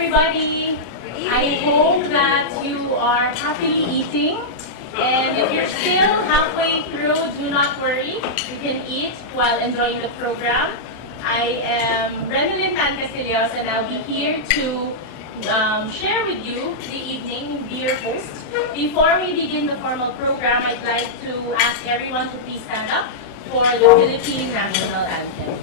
everybody. I hope that you are happily eating. And if you're still halfway through, do not worry. You can eat while enjoying the program. I am Renalyn Tan Castillos, and I'll be here to share with you the evening, be your host. Before we begin the formal program, I'd like to ask everyone to please stand up for the Philippine National Anthem.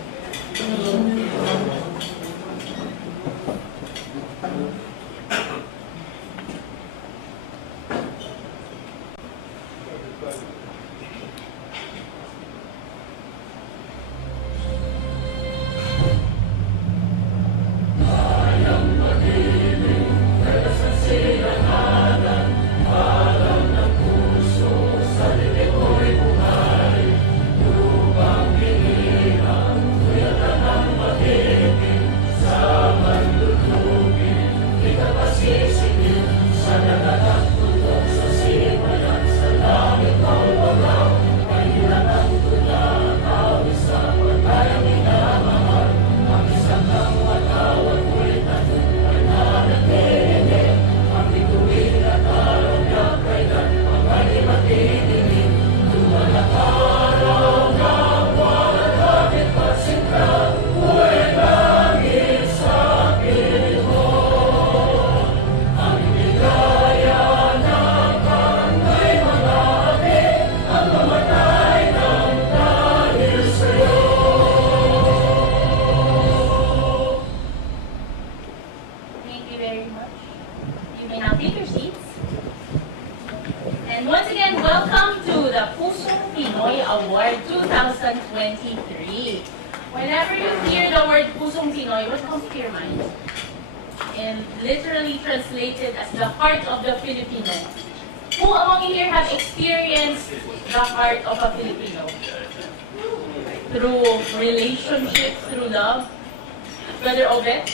Pusong Pinoy Award 2023. Whenever you hear the word Pusong Pinoy, what comes to your mind? And literally translated as the heart of the Filipino. Who among you here have experienced the heart of a Filipino? Through relationships, through love? Brother Obet?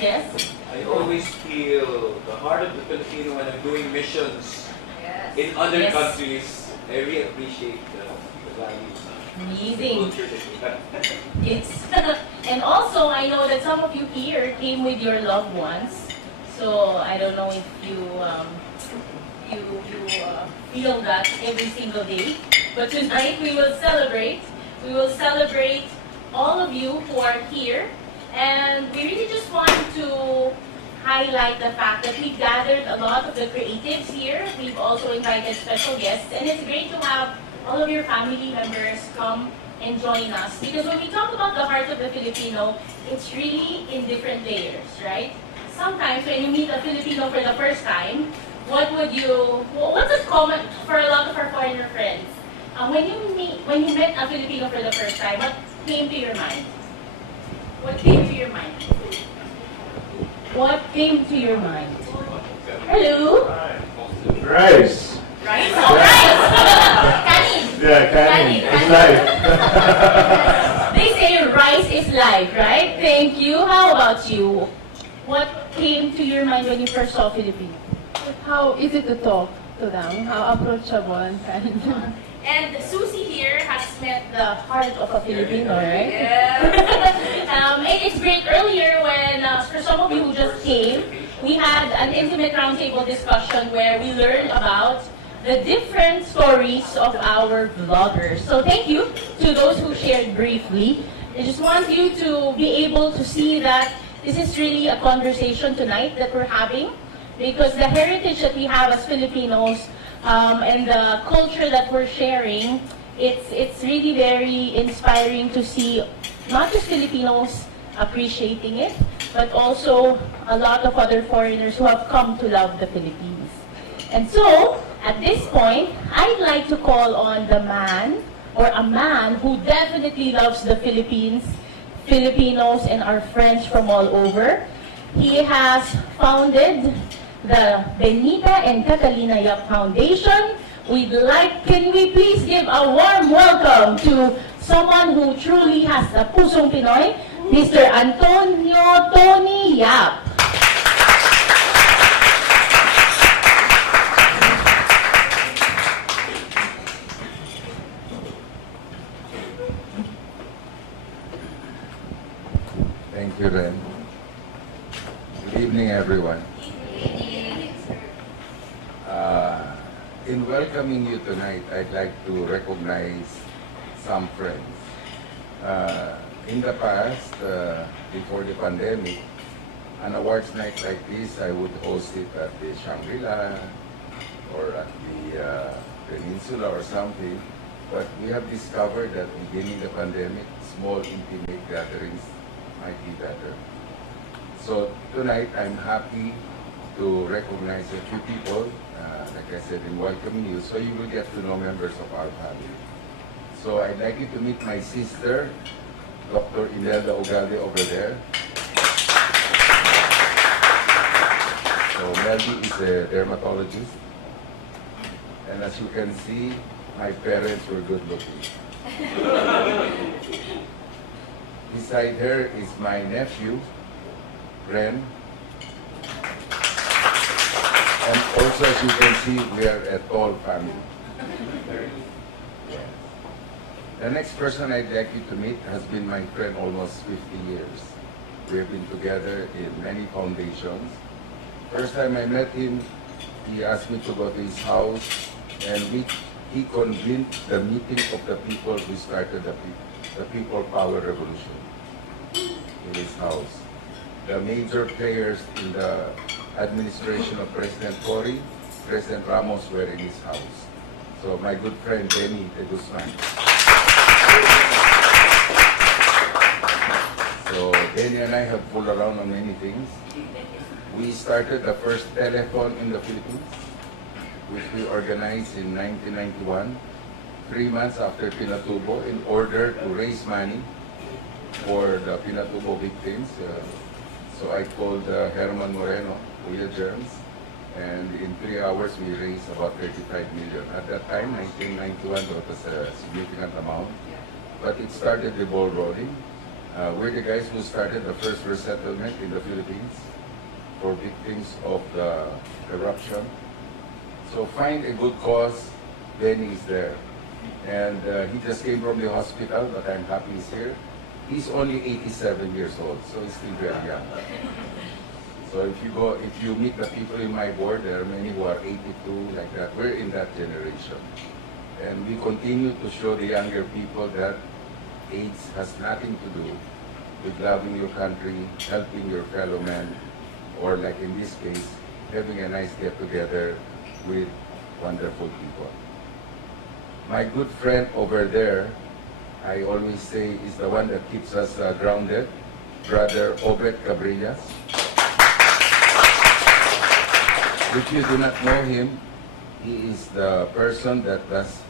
Yes? I always feel the heart of the Filipino when I'm doing missions in other countries. I really appreciate the values. Amazing. It's and also I know that some of you here came with your loved ones. So I don't know if you feel that every single day. But tonight we will celebrate. We will celebrate all of you who are here. And we really just want to highlight the fact that we've gathered a lot of the creatives here. We've also invited special guests, and it's great to have all of your family members come and join us. Because when we talk about the heart of the Filipino, it's really in different layers, right? Sometimes when you meet a Filipino for the first time, what's a common for a lot of our foreigner friends? When you met a Filipino for the first time, what came to your mind? What came to your mind? What came to your mind? Hello? Rice. Rice? Oh, rice! Kanin! Yeah, kanin. It's life. They say rice is life, right? Thank you. How about you? What came to your mind when you first saw Filipino? How easy to talk to them, how approachable and kind. And Susie here has met the heart of a Filipino, right? Yeah. It's great. Earlier when, for some of you who just came, we had an intimate roundtable discussion where we learned about the different stories of our vloggers. So thank you to those who shared briefly. I just want you to be able to see that this is really a conversation tonight that we're having, because the heritage that we have as Filipinos and the culture that we're sharing, it's really very inspiring to see not just Filipinos appreciating it, but also a lot of other foreigners who have come to love the Philippines. And so, at this point, I'd like to call on the man, or a man who definitely loves the Philippines, Filipinos, and our friends from all over. He has founded the Benita and Catalina Yap Foundation. Can we please give a warm welcome to someone who truly has the Pusong Pinoy, Mr. Antonio Tony Yap. Thank you, Ren. Good evening, everyone. In welcoming you tonight, I'd like to recognize some friends. In the past, before the pandemic, an awards night like this, I would host it at the Shangri-La or at the Peninsula or something. But we have discovered that beginning the pandemic, small intimate gatherings might be better. So tonight, I'm happy to recognize a few people, like I said, in welcoming you, so you will get to know members of our family. So I'd like you to meet my sister, Dr. Imelda Ogalde over there. So Meldy is a dermatologist. And as you can see, my parents were good looking. Beside her is my nephew, Ren. And also, as you can see, we are a tall family. Yes. The next person I'd like you to meet has been my friend almost 50 years. We have been together in many foundations. First time I met him, he asked me to go to his house, and he convened the meeting of the people who started the People Power Revolution in his house. The major players in the administration of President Cory, President Ramos were in his house. So my good friend Benny de Guzman. So Benny and I have pulled around on many things. We started the first telethon in the Philippines, which we organized in 1991, 3 months after Pinatubo, in order to raise money for the Pinatubo victims. So I called Herman Moreno, Kuya Germs, and in 3 hours we raised about 35 million. At that time, 1991, that was a significant amount, but it started the ball rolling. We're the guys who started the first resettlement in the Philippines for victims of the eruption. So find a good cause, Benny is there. And he just came from the hospital, but I'm happy he's here. He's only 87 years old, so he's still very young. So if you meet the people in my board, there are many who are 82, like that. We're in that generation. And we continue to show the younger people that AIDS has nothing to do with loving your country, helping your fellow man, or like in this case, having a nice get-together with wonderful people. My good friend over there, I always say, is the one that keeps us grounded, Brother Obet Cabrillas. If you do not know him, he is the person that does,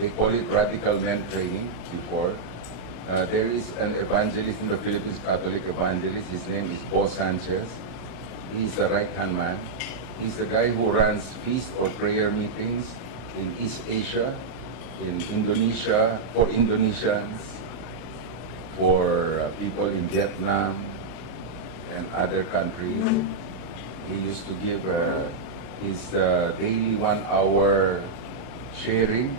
they call it radical men training before. There is an evangelist in the Philippines, Catholic evangelist, his name is Bo Sanchez. He's a right-hand man. He's the guy who runs feast or prayer meetings in East Asia, in Indonesia, for Indonesians, for people in Vietnam and other countries. He used to give his daily 1-hour sharing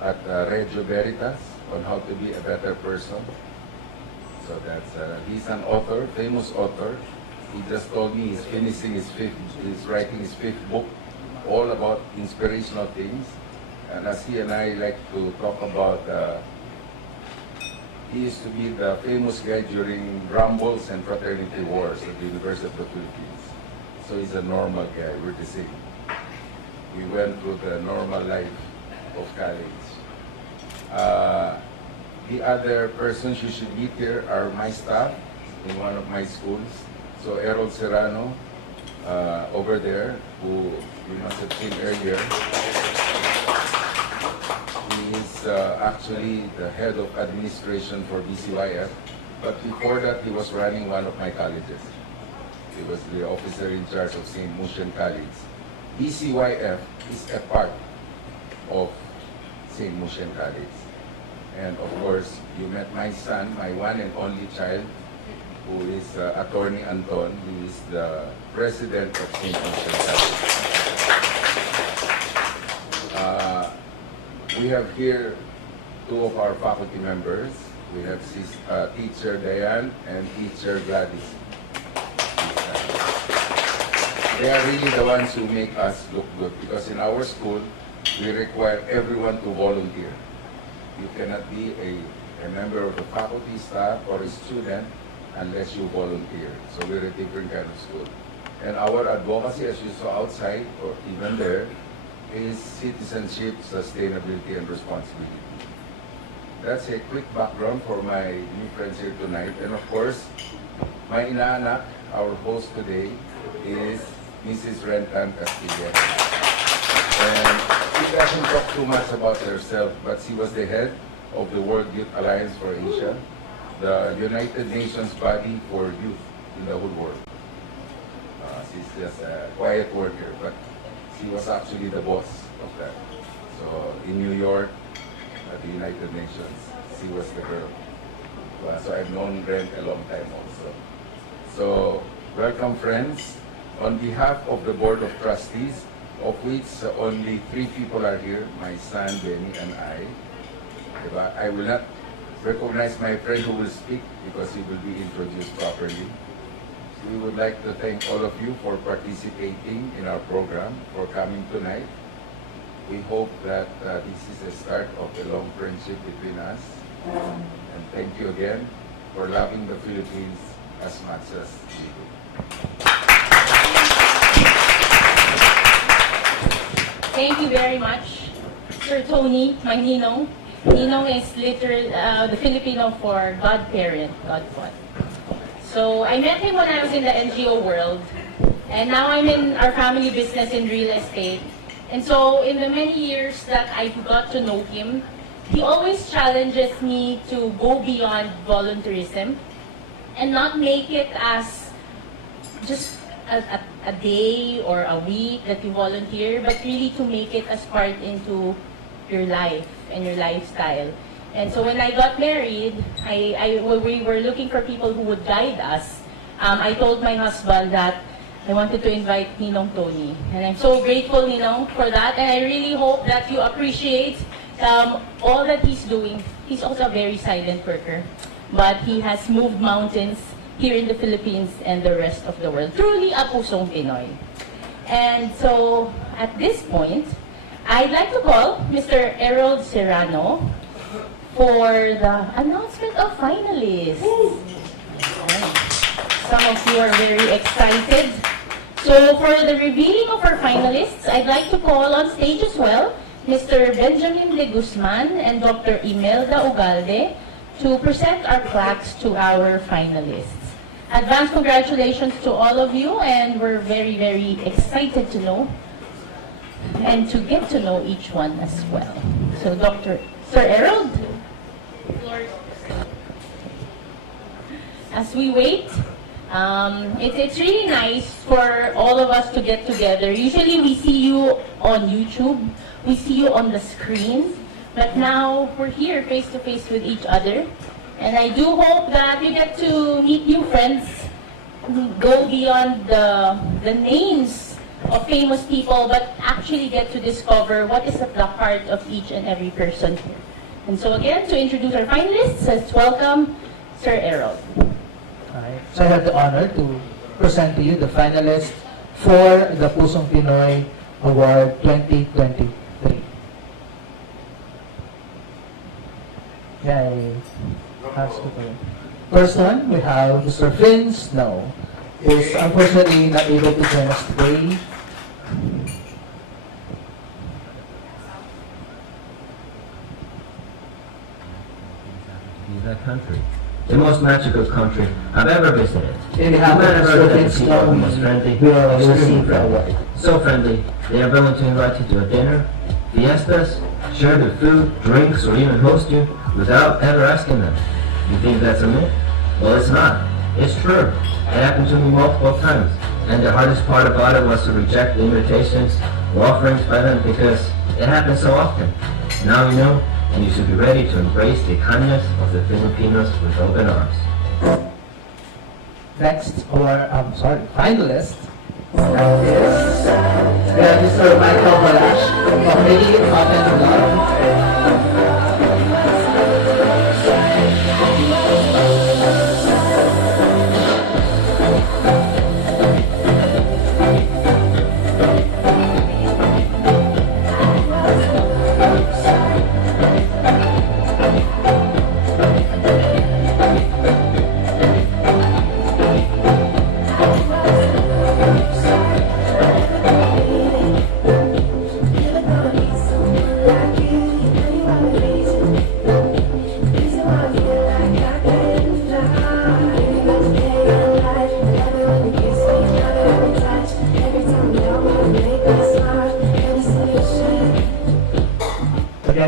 at Regio Veritas on how to be a better person. So that's, he's an author, famous author. He just told me he's finishing he's writing his 5th book, all about inspirational things. And as he and I like to talk about, he used to be the famous guy during Rumbles and Fraternity Wars at the University of the Philippines. So he's a normal guy, we're the same. We went through the normal life of college. The other persons you should meet here are my staff in one of my schools. So Errol Serrano, over there, who you must have seen earlier. He is actually the head of administration for BCYF, but before that he was running one of my colleges. He was the officer in charge of St. Lucian College. BCYF is a part of St. Lucian College. And of course, you met my son, my one and only child, who is Attorney Anton. He is the president of St. Lucian College. We have here 2 of our faculty members. We have Teacher Diane and Teacher Gladys. They are really the ones who make us look good because in our school, we require everyone to volunteer. You cannot be a member of the faculty, staff, or a student unless you volunteer. So we're a different kind of school. And our advocacy, as you saw outside, or even there, is citizenship, sustainability, and responsibility. That's a quick background for my new friends here tonight. And of course, my inaanak, our host today, is Mrs. Rentan Castillejo. And she doesn't talk too much about herself, but she was the head of the World Youth Alliance for Asia, the United Nations body for youth in the whole world. She's just a quiet worker, but she was actually the boss of that. So in New York, at the United Nations, she was the girl. So I've known Ren a long time also. So welcome friends. On behalf of the Board of Trustees, of which only 3 people are here, my son Benny and I will not recognize my friend who will speak because he will be introduced properly. We would like to thank all of you for participating in our program, for coming tonight. We hope that this is a start of a long friendship between us. And thank you again for loving the Philippines as much as we do. Thank you very much, Sir Tony, my ninong. Ninong is literal, the Filipino for godparent, godfather. So I met him when I was in the NGO world, and now I'm in our family business in real estate. And so in the many years that I got to know him, he always challenges me to go beyond volunteerism and not make it as just a day or a week that you volunteer, but really to make it as part into your life and your lifestyle. And so when I got married, we were looking for people who would guide us. I told my husband that I wanted to invite Ninong Tony. And I'm so grateful, Ninong, for that. And I really hope that you appreciate all that he's doing. He's also a very silent worker. But he has moved mountains here in the Philippines and the rest of the world. Truly a Pusong Pinoy. And so at this point, I'd like to call Mr. Errol Serrano for the announcement of finalists. Some of you are very excited. So for the revealing of our finalists, I'd like to call on stage as well Mr. Benjamin De Guzman and Dr. Imelda Ugalde to present our plaques to our finalists. Advance congratulations to all of you, and we're very, very excited to know and to get to know each one as well. So Sir Errol, as we wait, it's really nice for all of us to get together. Usually we see you on YouTube, we see you on the screen, but now we're here face to face with each other. And I do hope that you get to meet new friends, go beyond the names of famous people, but actually get to discover what is at the heart of each and every person here. And so again, to introduce our finalists, let's welcome Sir Errol. Alright. So I have the honor to present to you the finalists for the Pusong Pinoy Award 2023. Yay. First one, we have Mr. Finn Snow, who is unfortunately not able to join us today. That country, the most magical country I've ever visited. In behalf of Mr. Finn Snow, most friendly, we will extremely receive the friendly, award. so friendly. They are willing to invite you to a dinner, fiestas, share the food, drinks, or even host you without ever asking them. You think that's a myth? Well, it's not. It's true. It happened to me multiple times, and the hardest part about it was to reject the invitations or offerings by them because it happens so often. Now you know, and you should be ready to embrace the kindness of the Filipinos with open arms. Next, our finalist is Mr. Michael Balash of Radiant Mountain Love.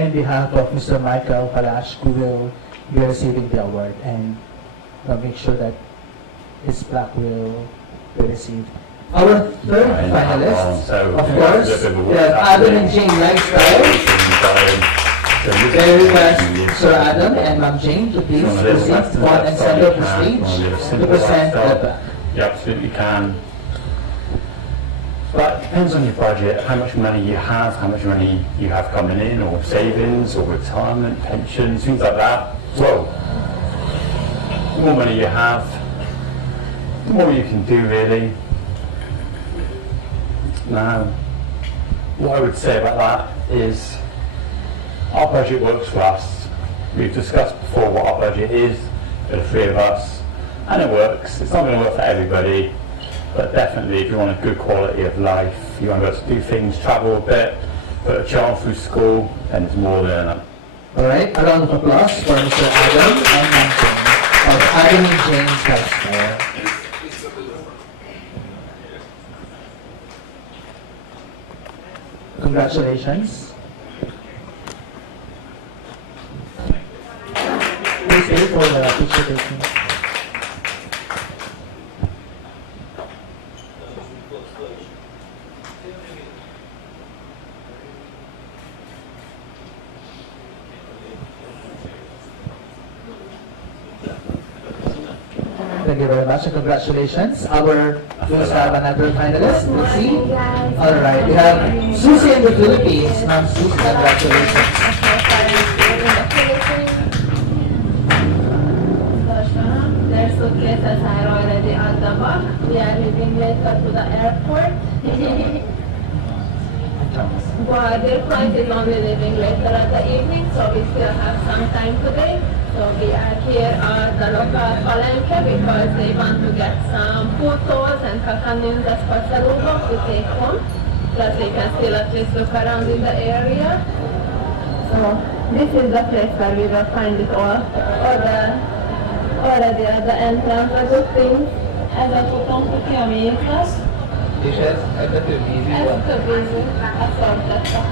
in behalf of Mr. Michael Kalash, who will be receiving the award, and make sure that his plaque will be received. Our third finalist, of course, we have Adam and Jane Lifestyle. May I request Sir Adam and Ma'am Jane to please proceed on and send up the stage to present the plaque. You absolutely can. But it depends on your budget, how much money you have, how much money you have coming in, or savings, or retirement, pensions, things like that. Well, the more money you have, the more you can do really. Now, what I would say about that is our budget works for us. We've discussed before what our budget is for the three of us, and it works. It's not going to work for everybody, but definitely if you want a good quality of life, you want to be able to do things, travel a bit, put a child through school, then it's more than enough. Alright, a round of applause for Mr. Adam and Ma'am Jane of Adam and Jane's Lifestyle. Congratulations. Please stay for the picture taking. Thank you very much and congratulations. Our we also have another finalist. We'll see. Alright, we have Susie in the Philippines. Ma'am Susie, congratulations. Their suitcases are already at the back. We are leaving later to the airport. But their flight is only leaving later at the evening, so we still have some time today. So we are here at the local palenque because they want to get some photos and kakanindas pasalubong to take home. Plus they can still at least look around in the area. So this is the place where we will find it all. Already at the entrance, a good thing. Ez a futónk ki, ami itt lesz. És ez a többi ízű Ez a van. több ízű, a szortett a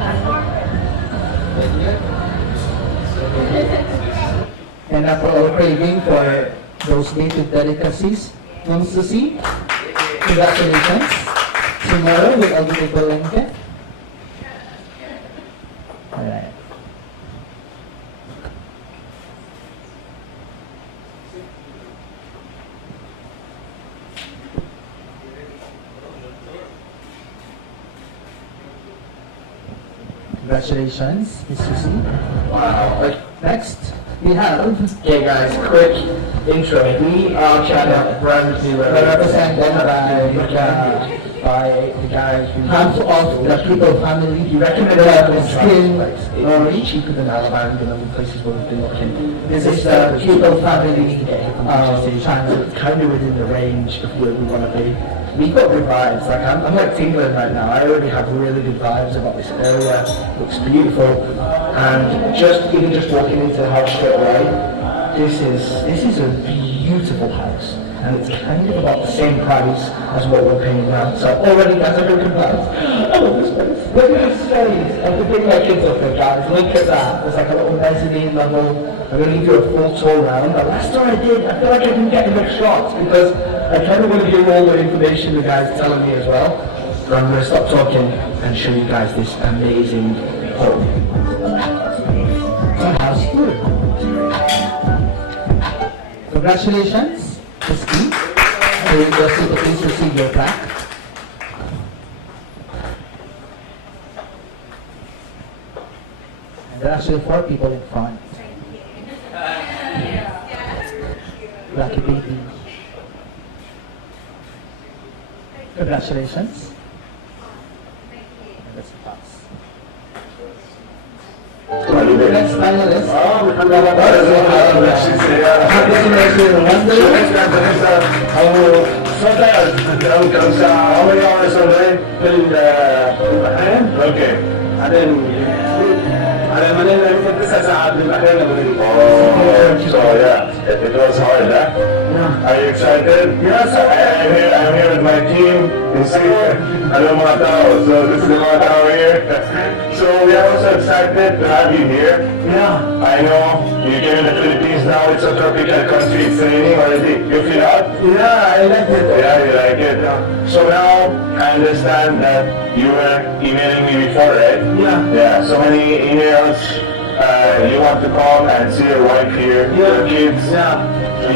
And after our craving for those native delicacies, Ma'am Susie, congratulations. Tomorrow we'll all be palenque. Alright. Congratulations, Ms. Susie. Wow. Next, we have Okay guys, quick intro. We are trying to represented by the guys who half of the people family. you recommend We have that Skin it's Orange. cheaper than Alabama and other places where we've been looking. This is the people family channel. It's kind of within the range of where we want to be. We've got good vibes. Like I'm like tingling right now. I already have really good vibes about this area. Looks beautiful, and even just walking into the house straight away, this is a beautiful house, and it's kind of about the same price as what we're paying now. So already that's a good price. I love this place. Look at this space. I could bring my kids up here, guys. Look at that. There's like a little mezzanine level. I'm going to give you a full tour around. But last time I did, I feel like I didn't get enough shots because I kind of want to hear all the information the guys are telling me as well. So I'm going to stop talking and show you guys this amazing home. House tour. Congratulations, Ms. P. So you will see the please receive your plaque. And there are actually 4 people in front. Lucky baby. Congratulations. That's a pass. The next finalist. Happy to make you wonder. Okay. And then my name is Princess Abdul Oh, so yeah. It was hard, huh? Yeah. Are you excited? Yes, I'm here with my team. You see, hello mga tao. So this is the mga tao here. So we are also excited to have you here. Yeah. I know you came in the Philippines now. It's a tropical country. It's raining already. You feel hot? Yeah, I like it. Yeah, you like it. So now I understand that you were emailing me before, right? Yeah. Yeah. So many emails. You want to come and see your wife here, your kids. Yeah.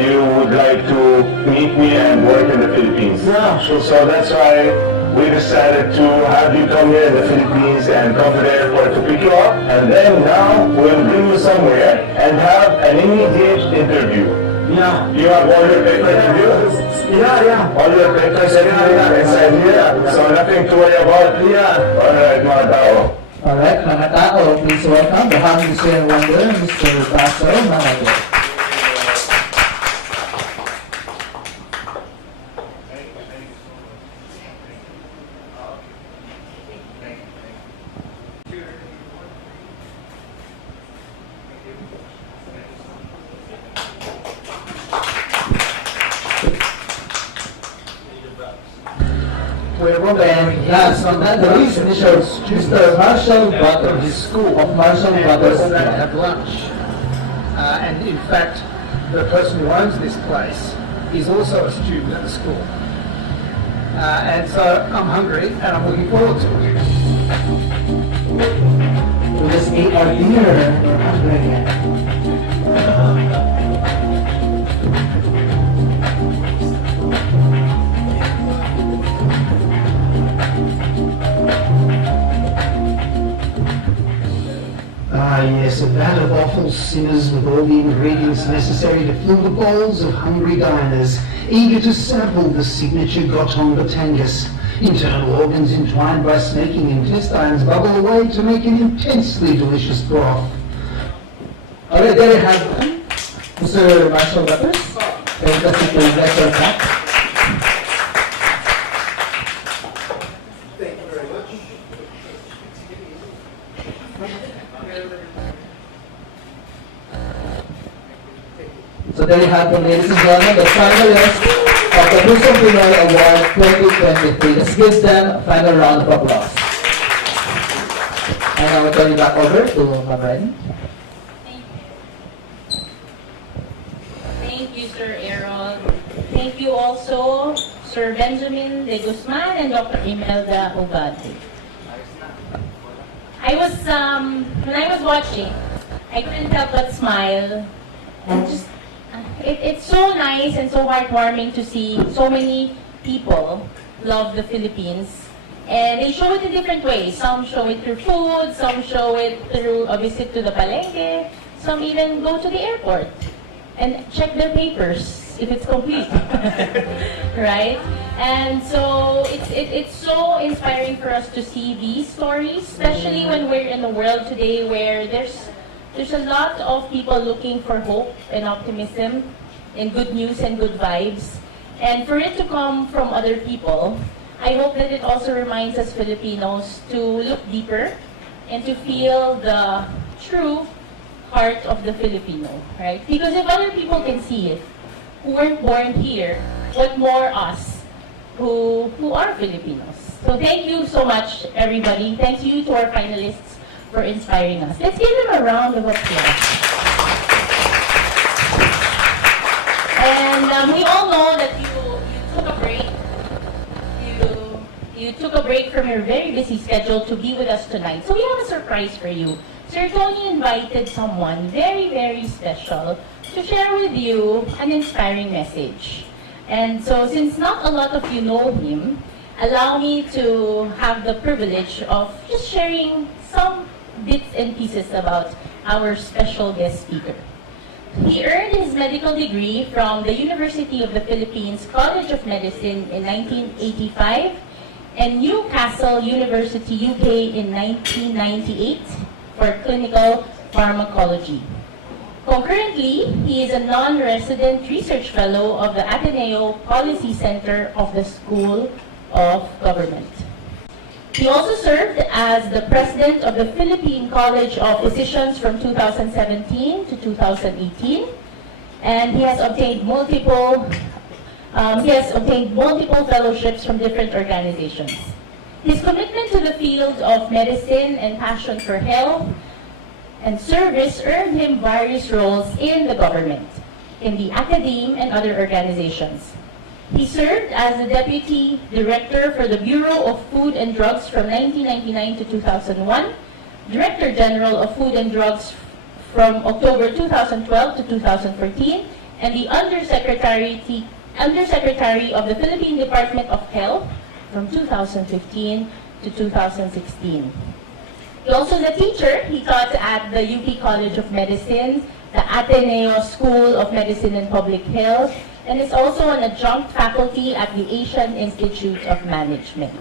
You would like to meet me and work in the Philippines. Yeah. So that's why we decided to have you come here in the Philippines and come to the airport to pick you up. And then now we'll bring you somewhere and have an immediate interview. Yeah. You have all your papers with you? Yeah. All your papers inside here. So nothing to worry about. Yeah. Alright, mga tao. Alright, mga tao, please welcome the Hungry Wonder, Mr. Paso Manager. And last but not the least, initials Mr. Marshall Butters, School of Marshall Butters. Have lunch. And in fact, the person who owns this place is also a student at the school. And so I'm hungry and I'm looking forward to it. We just ate our dinner. We're hungry again. Ah yes, a vat of awful sinners with all the ingredients necessary to fill the bowls of hungry diners, eager to sample the signature Gotong Batangus. Internal organs entwined by snaking intestines bubble away to make an intensely delicious broth. Alright, there you have Mr. Marshall Butters. Fantastic to bless your back. Thank you very much. So there you have them, ladies and gentlemen, the finalists of the Pusong Pinoy Award 2023. Let's give them a final round of applause. And I will turn it back over to Ma'am. Thank you, Sir Aaron. Thank you also, Sir Benjamin De Guzman and Dr. Imelda Obate. When I was watching, I couldn't help but smile. And just, it's so nice and so heartwarming to see so many people love the Philippines. And they show it in different ways. Some show it through food, some show it through a visit to the palengke, some even go to the airport and check their papers if it's complete, right? And so it's so inspiring for us to see these stories, especially when we're in a world today where there's a lot of people looking for hope and optimism and good news and good vibes. And for it to come from other people, I hope that it also reminds us Filipinos to look deeper and to feel the true heart of the Filipino, right? Because if other people can see it, who weren't born here, what more us who are Filipinos. So thank you so much, everybody. Thank you to our finalists for inspiring us. Let's give them a round of applause. And we all know that you took a break. You took a break from your very busy schedule to be with us tonight. So we have a surprise for you. Sir Tony invited someone very, very special to share with you an inspiring message. And so since not a lot of you know him, allow me to have the privilege of just sharing some bits and pieces about our special guest speaker. He earned his medical degree from the University of the Philippines College of Medicine in 1985 and Newcastle University, UK in 1998 for clinical pharmacology. Concurrently, he is a non-resident research fellow of the Ateneo Policy Center of the School of Government. He also served as the president of the Philippine College of Physicians from 2017 to 2018 and he has obtained multiple fellowships from different organizations. His commitment to the field of medicine and passion for health and service earned him various roles in the government, in the academe, and other organizations. He served as the Deputy Director for the Bureau of Food and Drugs from 1999 to 2001, Director General of Food and Drugs from October 2012 to 2014, and the Undersecretary of the Philippine Department of Health from 2015 to 2016. He also is a teacher. He taught at the UP College of Medicine, the Ateneo School of Medicine and Public Health, and is also an adjunct faculty at the Asian Institute of Management.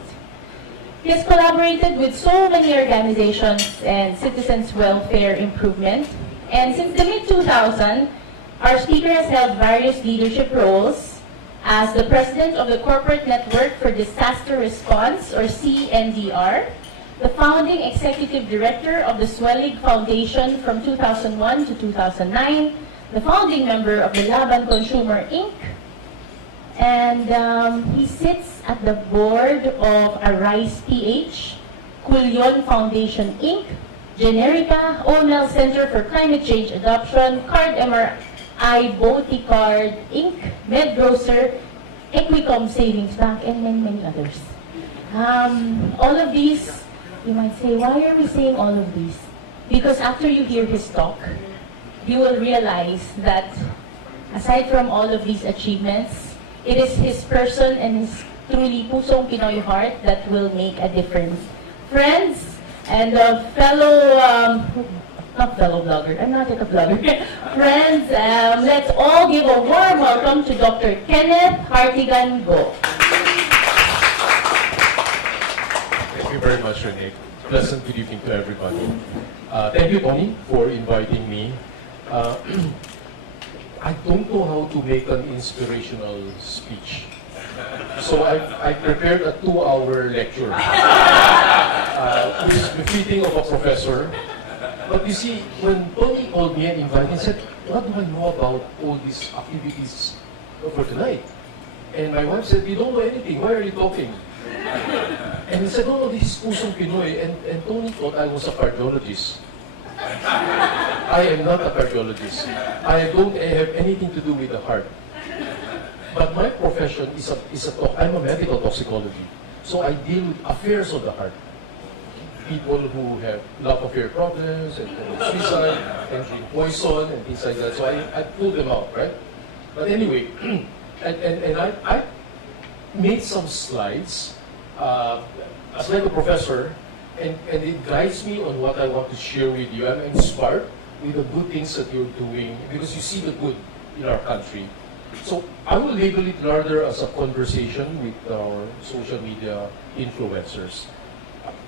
He has collaborated with so many organizations and citizens' welfare improvement, and since the mid-2000s, our speaker has held various leadership roles as the President of the Corporate Network for Disaster Response, or CNDR, the founding Executive Director of the Swellig Foundation from 2001 to 2009, the founding member of the Laban Consumer Inc., and he sits at the board of Arise PH, Cullion Foundation Inc., Generica, OML Center for Climate Change Adoption, Card MRI Boticard Inc., MedGrocer, Equicom Savings Bank, and many, many others. All of these, you might say, why are we saying all of these? Because after you hear his talk, you will realize that aside from all of these achievements, it is his person and his truly Pusong Pinoy heart that will make a difference. Friends and not fellow vlogger, I'm not yet a vlogger. Friends, let's all give a warm welcome to Dr. Kenneth Hartigan Go. Thank you very much, Renee. Pleasant good evening to everybody. Thank you, Tony, for inviting me. I don't know how to make an inspirational speech. So I prepared a 2-hour lecture, which is befitting of a professor. But you see, when Tony called me and invited me, he said, what do I know about all these activities for tonight? And my wife said, you don't know anything, why are you talking? And he said, no, this is Pusong Pinoy. And Tony thought I was a cardiologist. I am not a cardiologist. I don't have anything to do with the heart. But my profession is I'm a medical toxicology. So I deal with affairs of the heart. People who have love affair problems and suicide and drink poison and things like that. So I pull them out, right? But anyway, and I made some slides as like a professor, and it guides me on what I want to share with you. I'm inspired with the good things that you're doing because you see the good in our country. So I will label it rather as a conversation with our social media influencers.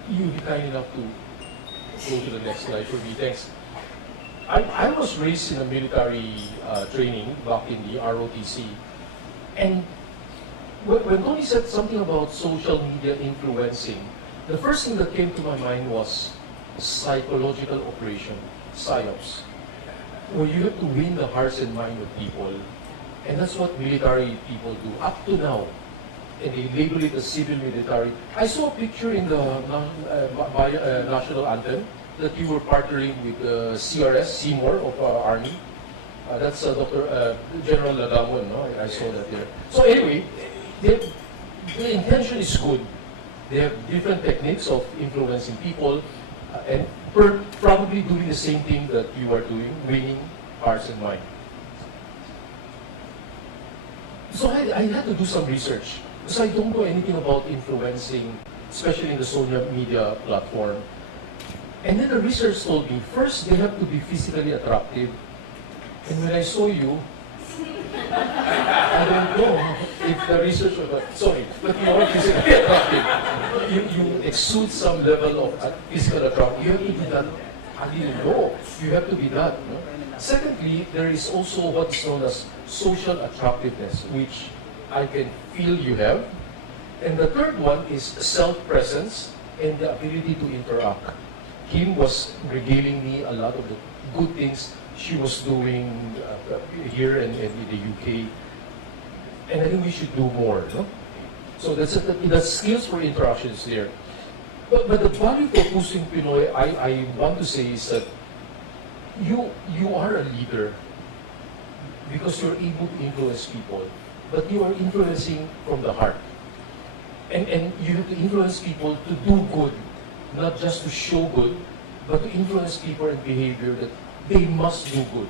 You'll be kind enough to go to the next slide for me. Thanks. I was raised in a military training back in the ROTC. And when Tony said something about social media influencing, the first thing that came to my mind was psychological operation, PSYOPs, where you have to win the hearts and minds of people. And that's what military people do up to now. And they label it as civil military. I saw a picture in the national anthem that you were partnering with CRS, Seymour of Army. That's Dr. General Ladamon, no? I saw that there. So anyway, the intention is good. They have different techniques of influencing people and probably doing the same thing that you are doing, winning hearts and minds. So I had to do some research because I don't know anything about influencing, especially in the social media platform. And then the research told me, first they have to be physically attractive. And when I saw you, I don't know if the research was, sorry, but you are physically attractive. You exude some level of physical attraction. You have to be that. I didn't know. You have to be that. No? Secondly, there is also what is known as social attractiveness, which I can feel you have. And the third one is self-presence and the ability to interact. Kim was regaling me a lot of the good things she was doing here and in the UK. And I think we should do more. No? So the skills for interaction is there. But the value for Pusong Pinoy, I want to say is that you are a leader because you're able to influence people, but you are influencing from the heart. And you have to influence people to do good, not just to show good, but to influence people in behavior that they must do good.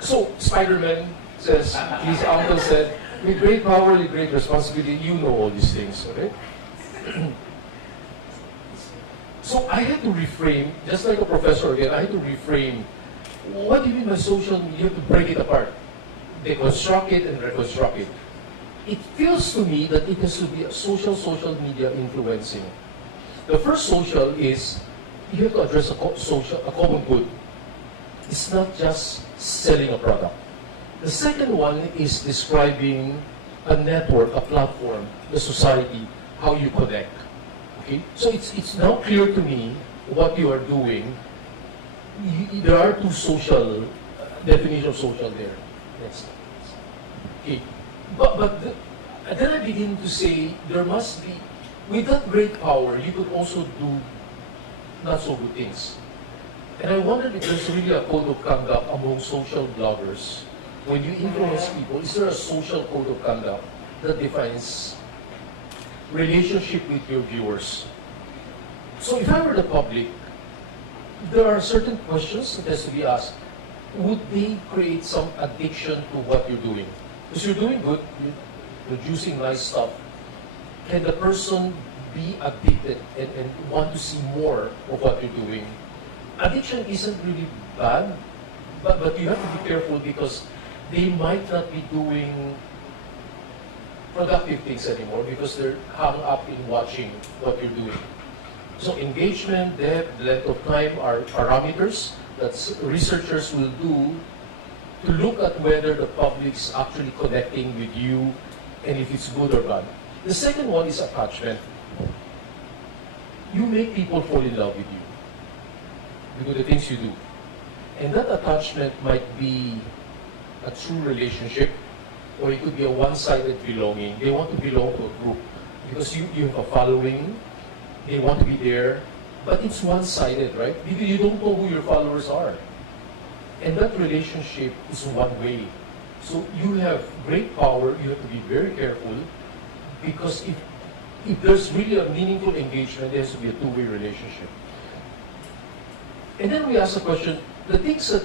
So Spider-Man says, his uncle said, with great power, with great responsibility, you know all these things, okay? So I had to reframe, just like a professor again, I had to reframe, what do you mean by social media? You have to break it apart. Deconstruct it and reconstruct it. It feels to me that it has to be a social media influencing. The first social is, you have to address a common good. It's not just selling a product. The second one is describing a network, a platform, the society, how you connect. Okay? So it's now clear to me what you are doing. There are two social definitions of social there. Next. Okay. But then I begin to say there must be, with that great power, you could also do not so good things. And I wondered if there's really a code of conduct among social bloggers. When you influence people, is there a social code of conduct that defines relationship with your viewers? So if I were the public, there are certain questions that has to be asked. Would they create some addiction to what you're doing? Because you're doing good, you're producing nice stuff. Can the person be addicted and want to see more of what you're doing? Addiction isn't really bad, but you have to be careful because they might not be doing productive things anymore because they're hung up in watching what you're doing. So engagement, depth, length of time are parameters that researchers will do to look at whether the public's actually connecting with you and if it's good or bad. The second one is attachment. You make people fall in love with you because of the things you do. And that attachment might be a true relationship, or it could be a one-sided belonging. They want to belong to a group because you have a following, they want to be there, but it's one-sided, right? Because you don't know who your followers are. And that relationship is one way. So you have great power, you have to be very careful, because if there's really a meaningful engagement, there has to be a two-way relationship. And then we ask the question, the things that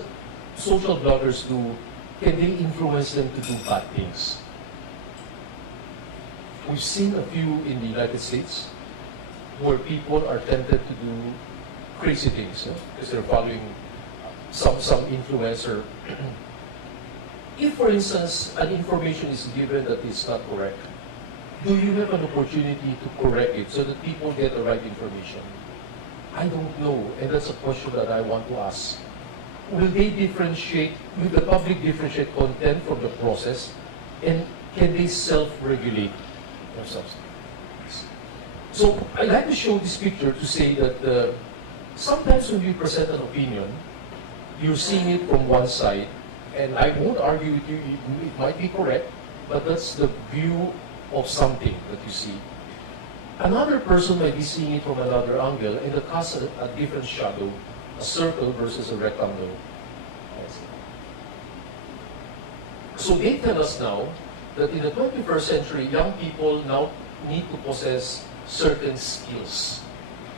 social bloggers do, can they influence them to do bad things? We've seen a few in the United States where people are tempted to do crazy things because they're following some influencer. If, for instance, an information is given that is not correct, do you have an opportunity to correct it so that people get the right information? I don't know, and that's a question that I want to ask. Will they differentiate, will the public differentiate content from the process, and can they self-regulate themselves? So I like to show this picture to say that sometimes when you present an opinion, you're seeing it from one side, and I won't argue with you, it might be correct, but that's the view of something that you see. Another person might be seeing it from another angle, and it casts a different shadow, a circle versus a rectangle. So they tell us now that in the 21st century, young people now need to possess certain skills.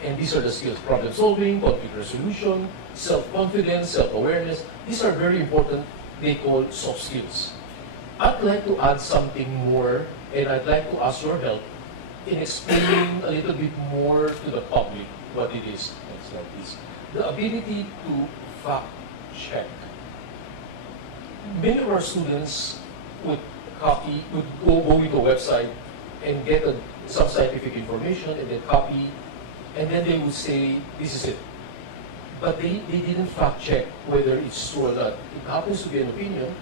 And these are the skills: problem solving, conflict resolution, self-confidence, self-awareness. These are very important, they call soft skills. I'd like to add something more, and I'd like to ask your help in explaining a little bit more to the public what it is. It's like this. The ability to fact check. Many of our students would go into a website and get some scientific information and then copy, and then they would say, this is it. But they didn't fact check whether it's true or not. It happens to be an opinion,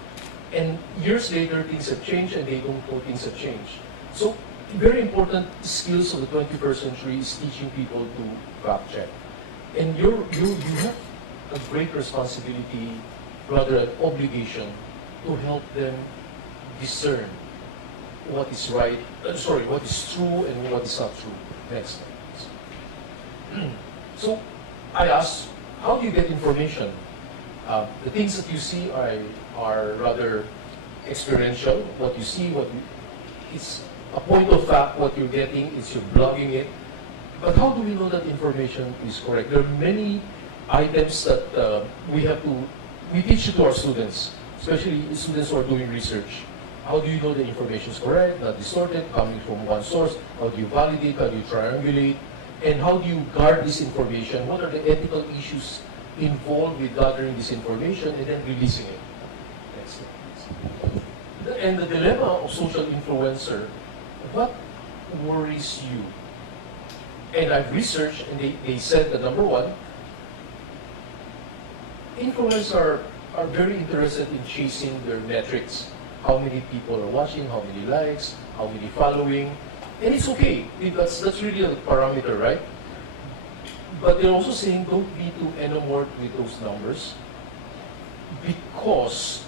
and years later things have changed and they don't know things have changed. So very important skills of the 21st century is teaching people to fact check. And you have a great responsibility, rather an obligation, to help them discern what is right, what is true and what is not true. Next slide, please. So, I asked, how do you get information? The things that you see are rather experiential. What you see, it's a point of fact, what you're getting is you're blogging it. But how do we know that information is correct? There are many items that we teach it to our students, especially students who are doing research. How do you know the information is correct, not distorted, coming from one source? How do you validate? How do you triangulate? And how do you guard this information? What are the ethical issues involved with gathering this information and then releasing it? Next slide, please. And the dilemma of social influencer, what worries you? And I've researched, and they said that number one, influencers are very interested in chasing their metrics. How many people are watching, how many likes, how many following. And it's okay. That's really a parameter, right? But they're also saying don't be too enamored with those numbers because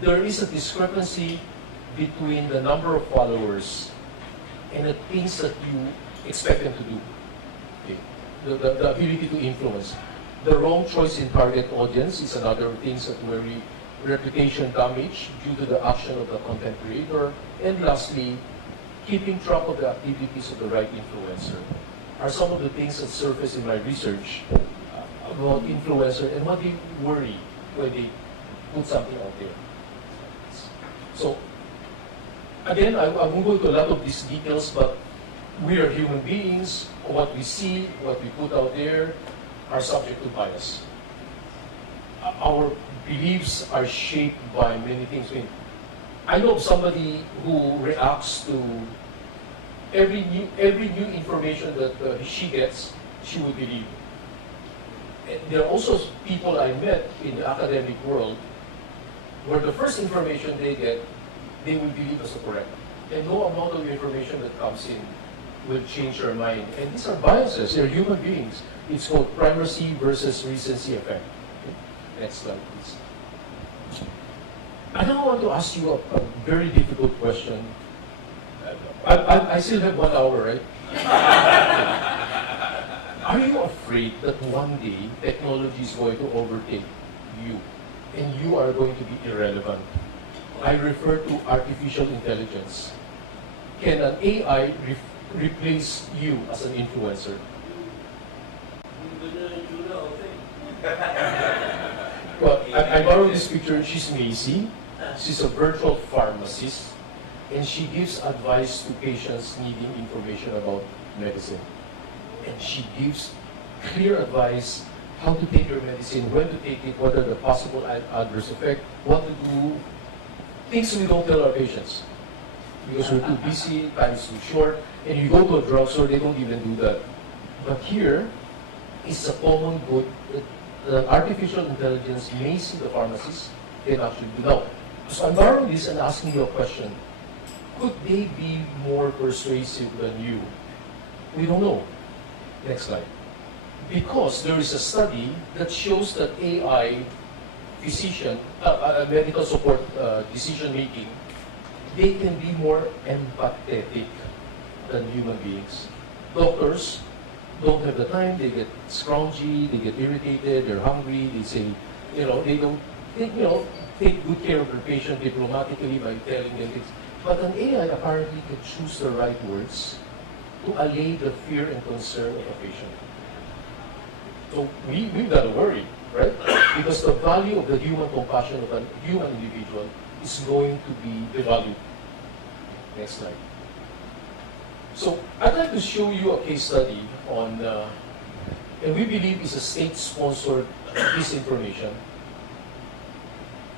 there is a discrepancy between the number of followers and the things that you expect them to do. Okay. The ability to influence. The wrong choice in target audience is another thing that worry. Reputation damage due to the action of the content creator. And lastly, keeping track of the activities of the right influencer are some of the things that surface in my research about influencer and what they worry when they put something out there. So, again, I won't go into a lot of these details, but we are human beings. What we see, what we put out there are subject to bias. Our beliefs are shaped by many things. I know of somebody who reacts to every new information that she gets, she would believe. And there are also people I met in the academic world where the first information they get, they will believe as correct. And no amount of information that comes in will change their mind. And these are biases. They're human beings. It's called primacy versus recency effect. Okay? Next slide, please. I now want to ask you a very difficult question. I still have 1 hour, right? Are you afraid that one day technology is going to overtake you and you are going to be irrelevant? I refer to artificial intelligence. Can an AI replace you as an influencer? Well, I borrowed this picture. She's Macy. She's a virtual pharmacist, and she gives advice to patients needing information about medicine. And she gives clear advice how to take your medicine, when to take it, what are the possible adverse effects, what to do, things we don't tell our patients. Because we're too busy, time is too short, and you go to a drugstore, they don't even do that. But here, it's a common good that the artificial intelligence may see the pharmacist can actually do. Now, so I'm borrowing this and asking you a question. Could they be more persuasive than you? We don't know. Next slide. Because there is a study that shows that AI physician, medical support decision making, they can be more empathetic than human beings. Doctors don't have the time, they get scroungy, they get irritated, they're hungry, they say, they don't take good care of their patient diplomatically by telling them things. But an AI apparently can choose the right words to allay the fear and concern of a patient. So we've got to worry, right? Because the value of the human compassion of a human individual is going to be devalued. Next slide. So I'd like to show you a case study on, and we believe it's a state-sponsored disinformation.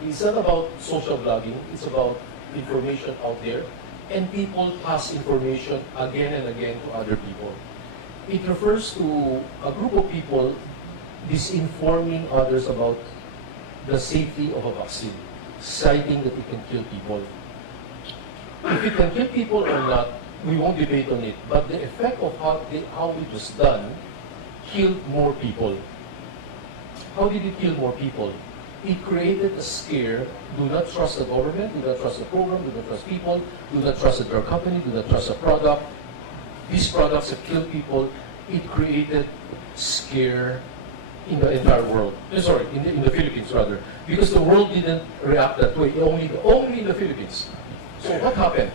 It's not about social blogging, it's about information out there, and people pass information again and again to other people. It refers to a group of people disinforming others about the safety of a vaccine, citing that it can kill people. If it can kill people or not, we won't debate on it, but the effect of how it was done killed more people. how did it kill more people? It created a scare. Do not trust the government, do not trust the program, do not trust people, do not trust the drug company, do not trust the product. These products have killed people. It created scare in the entire world. Sorry, in the Philippines rather. Because the world didn't react that way, only in the Philippines. So what happened?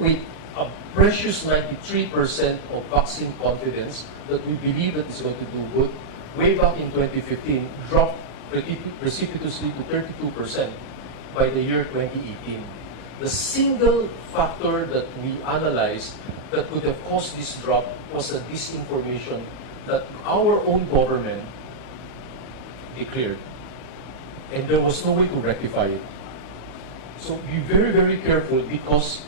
With a precious 93% of vaccine confidence that we believe that it's going to do good, way back in 2015, dropped precipitously to 32% by the year 2018. The single factor that we analyzed that could have caused this drop was the disinformation that our own government declared. And there was no way to rectify it. So be very, very careful because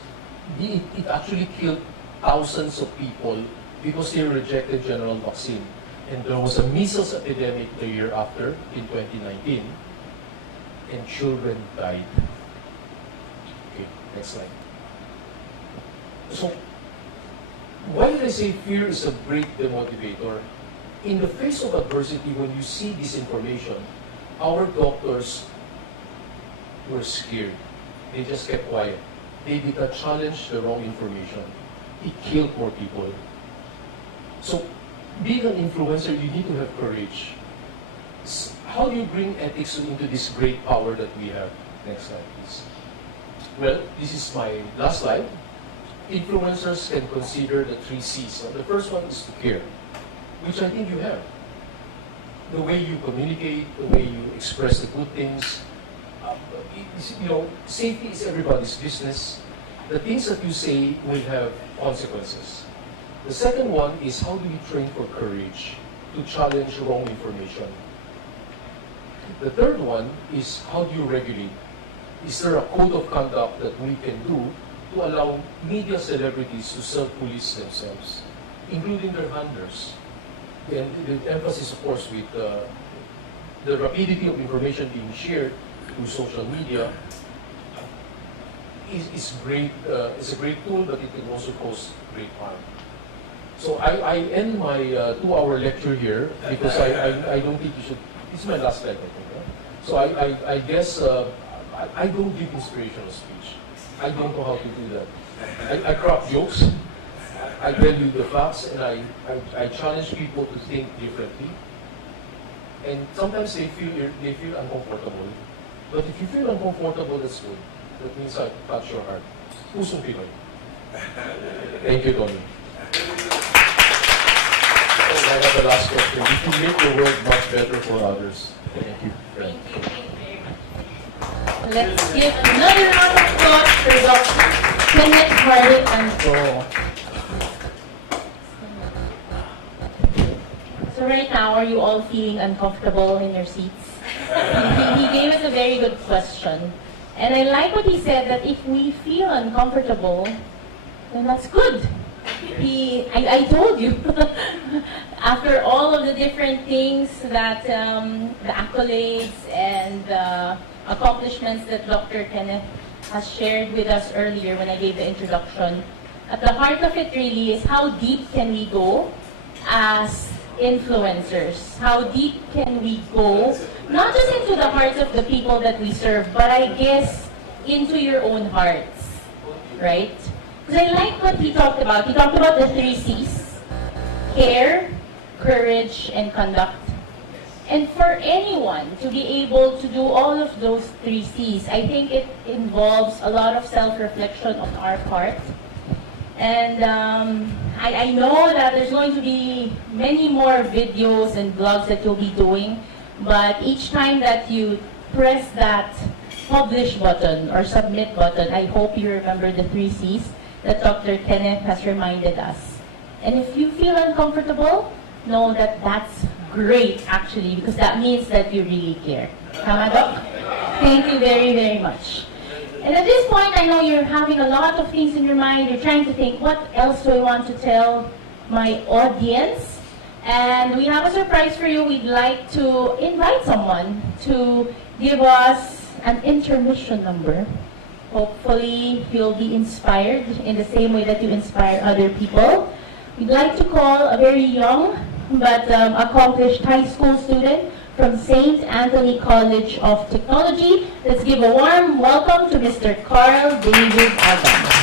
it actually killed thousands of people because they rejected general vaccine. And there was a measles epidemic the year after, in 2019, and children died. Okay, next slide. So, why did I say fear is a great demotivator? In the face of adversity, when you see this information, our doctors were scared. They just kept quiet. They did not challenge the wrong information. It killed more people. So, being an influencer, you need to have courage. How do you bring ethics into this great power that we have? Next slide, please. Well, this is my last slide. Influencers can consider the 3 C's. The first one is to care, which I think you have. The way you communicate, the way you express the good things. Safety is everybody's business. The things that you say will have consequences. The second one is how do you train for courage to challenge wrong information? The third one is how do you regulate? Is there a code of conduct that we can do to allow media celebrities to self-police themselves, including their handlers? And the emphasis, of course, with the rapidity of information being shared through social media is great. It's a great tool, but it can also cause great harm. So I end my 2-hour lecture here because I don't think you should. It's my last slide, I think. So I guess I don't give inspirational speech. I don't know how to do that. I crack jokes. I tell you the facts, and I challenge people to think differently. And sometimes they feel uncomfortable. But if you feel uncomfortable, that's good. That means I touch your heart. Pusong Pinoy. Thank you, Tony. I have the last question. If you make the world much better for others, thank you. Thank you. Let's give another round of applause for Dr. Kenneth Hardy and Go. So right now, are you all feeling uncomfortable in your seats? He gave us a very good question. And I like what he said, that if we feel uncomfortable, then that's good. I told you, after all of the different things that, the accolades and the accomplishments that Dr. Kenneth has shared with us earlier when I gave the introduction, at the heart of it really is how deep can we go as influencers? How deep can we go, not just into the hearts of the people that we serve, but I guess into your own hearts, right? Because I like what he talked about. He talked about the 3 C's: care, courage, and conduct. And for anyone to be able to do all of those 3 C's, I think it involves a lot of self-reflection on our part. And I know that there's going to be many more videos and blogs that you'll be doing, but each time that you press that publish button or submit button, I hope you remember the 3 C's that Dr. Kenneth has reminded us. And if you feel uncomfortable, know that that's great actually, because that means that you really care. Tama, Doc? Thank you very, very much. And at this point, I know you're having a lot of things in your mind. You're trying to think, what else do I want to tell my audience? And we have a surprise for you. We'd like to invite someone to give us an intermission number. Hopefully, you'll be inspired in the same way that you inspire other people. We'd like to call a very young but accomplished high school student from St. Anthony College of Technology. Let's give a warm welcome to Mr. Carl David Adams.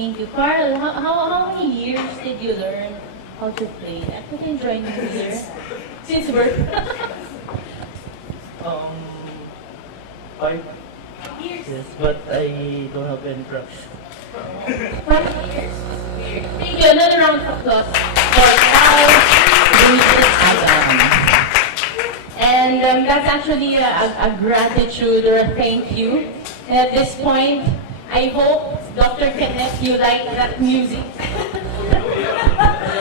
Thank you. Carl, how many years did you learn how to play? I could enjoy New Year. Since birth. 5 years. yes, but I don't have any cracks. 5 years. Thank you. Another round of applause for Carl David Adam. And that's actually a gratitude or a thank you. And at this point, I hope, Dr. Kenneth, you like that music.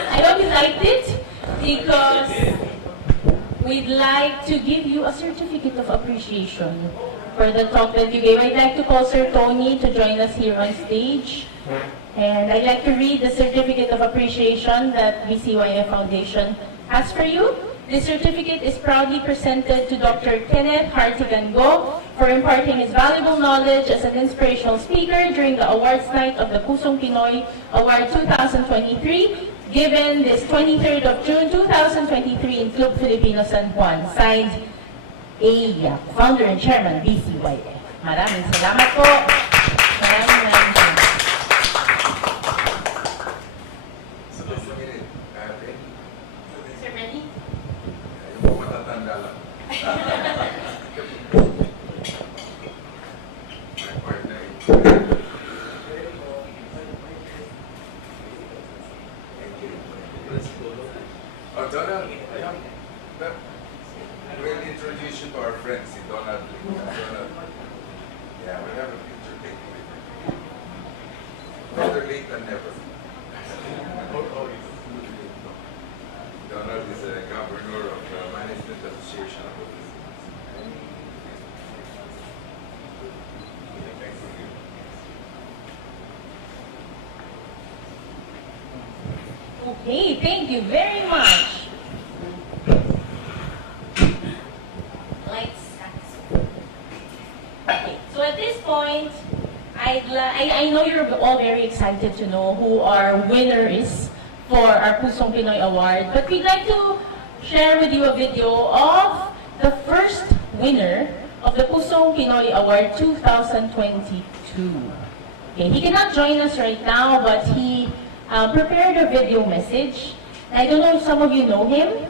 I hope you liked it because we'd like to give you a certificate of appreciation for the talk that you gave. I'd like to call Sir Tony to join us here on stage. And I'd like to read the certificate of appreciation that BCYF Foundation has for you. This certificate is proudly presented to Dr. Kenneth Hartigan Go for imparting his valuable knowledge as an inspirational speaker during the awards night of the Pusong Pinoy Award 2023, given this 23rd of June 2023 in Club Filipino San Juan. Signed, A. Founder and Chairman, BCYF. Maraming salamat po. Maraming salamat. Sir Manny? Matatanda lang. My partner. Oh, Donald, we'll introduce you to our friend, si Donald. Donald. Yeah, we'll have a picture taken with him. Better late than never. Donald is a governor of the Management Association of Business. Okay, thank you very much. Okay, so at this point, I know you're all very excited to know who our winner is for our Pusong Pinoy Award, but we'd like to share with you a video of the first winner of the Pusong Pinoy Award 2022. Okay, he cannot join us right now, but he prepared a video message. I don't know if some of you know him.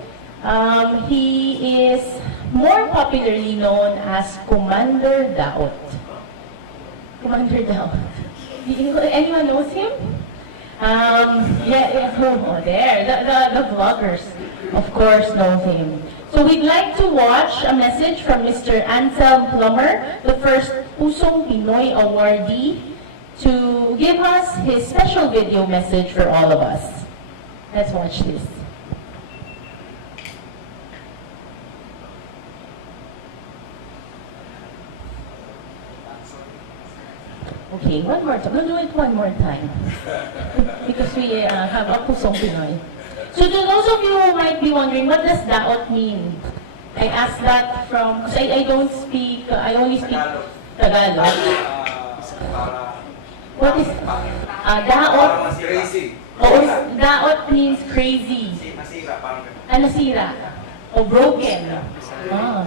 He is more popularly known as Commander Daot. Commander Daot. Anyone knows him? The vloggers, of course, know him. So we'd like to watch a message from Mr. Anselm Plummer, the first Pusong Pinoy awardee, to give us his special video message for all of us. Let's watch this. Okay, one more time. We'll do it one more time. Because we have a Pusong Pinoy. So to those of you who might be wondering, what does daot mean? I asked that from, because I don't speak, I only speak Tagalog. What is daot? Crazy. Oh, daot means crazy. Nasira. O broken. Ah.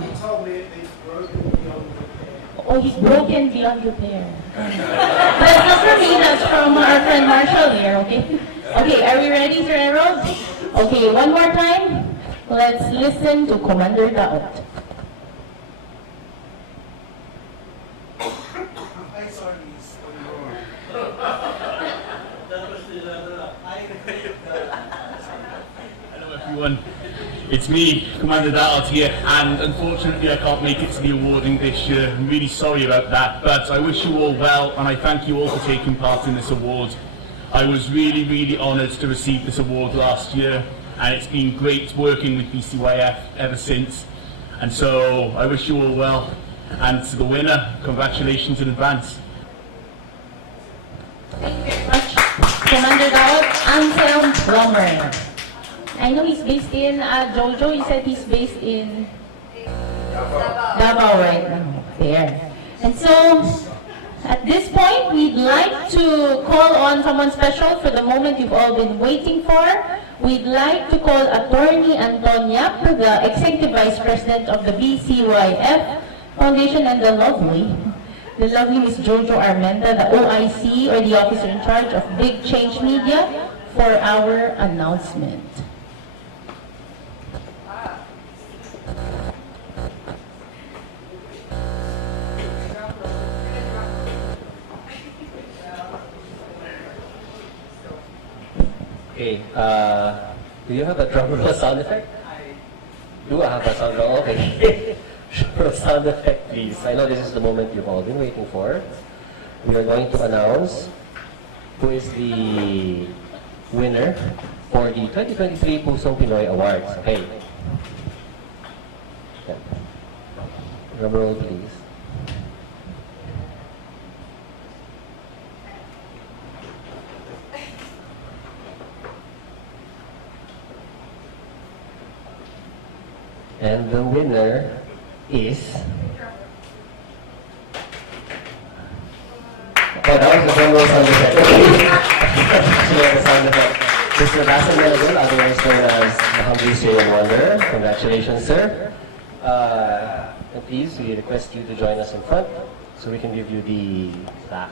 Oh, he's broken beyond repair. That's not from me, that's from our friend Marshall here, okay? Okay, are we ready, Sir Harold? Okay, one more time. Let's listen to Commander Daot. Hello everyone, it's me, Commander Daot here, and unfortunately I can't make it to the awarding this year. I'm really sorry about that, but I wish you all well and I thank you all for taking part in this award. I was really honoured to receive this award last year, and it's been great working with BCYF ever since. And so I wish you all well, and to the winner, congratulations in advance. Thank you very much, Commander Daot. Anselm Plummer. I know he's based in Jojo. You said he's based in Davao right now. There. And so, at this point, we'd like to call on someone special for the moment you've all been waiting for. We'd like to call Attorney Antonia, the Executive Vice President of the BCYF Foundation, and the lovely the lovely Miss Jojo Armenda, the OIC, or the officer in charge of Big Change Media, for our announcement. Okay, do you have a drum roll sound effect? Do I have a sound roll? Okay. Sound effect, please. I know this is the moment you've all been waiting for. We are going to announce who is the winner for the 2023 Pusong Pinoy Awards. Okay. Yeah. Drum roll, please. And the winner is... Oh, that was the drum roll sound effect. Yeah, the sound effect. Mr. Basil Melville, otherwise known as the Humbly Australian Wonder. Congratulations, sir. And please, we request you to join us in front so we can give you the plaque.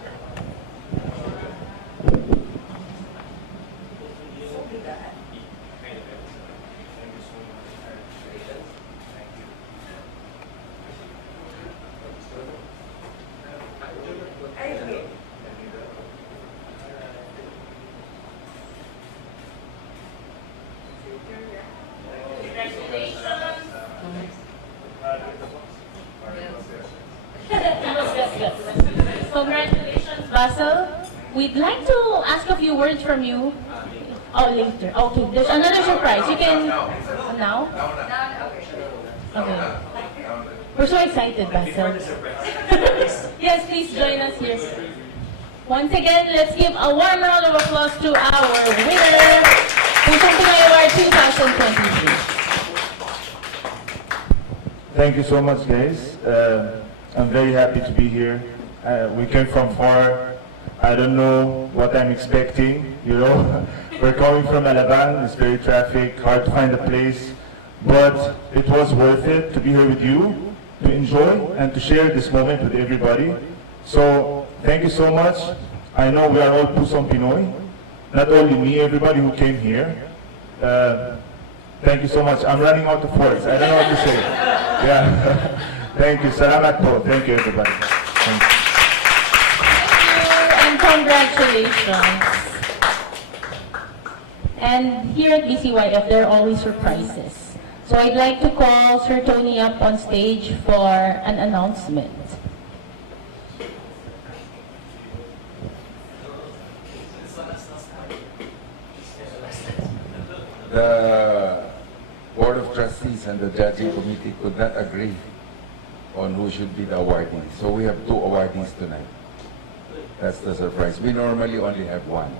Congratulations, Basil. We'd like to ask a few words from you. Oh, later. Okay, there's another surprise. You can... Now? Okay. We're so excited, Basil. Yes, please join us here. Once again, let's give a warm round of applause to our winner, Pusong Pinoy Award 2023. Thank you so much, guys. I'm very happy to be here. We came from far. I don't know what I'm expecting, you know. We're coming from Alabang. It's very traffic, hard to find a place. But it was worth it to be here with you, to enjoy and to share this moment with everybody. So thank you so much. I know we are all Pusong Pinoy. Not only me, everybody who came here. Thank you so much. I'm running out of words. I don't know what to say. Yeah. Thank you. Salamat po. Thank you, everybody. Thank you. And congratulations. And here at BCYF, there are always surprises. So I'd like to call Sir Tony up on stage for an announcement. The Board of Trustees and the Judging Committee could not agree on who should be the awardee. So we have 2 awardees tonight. That's the surprise. We normally only have 1.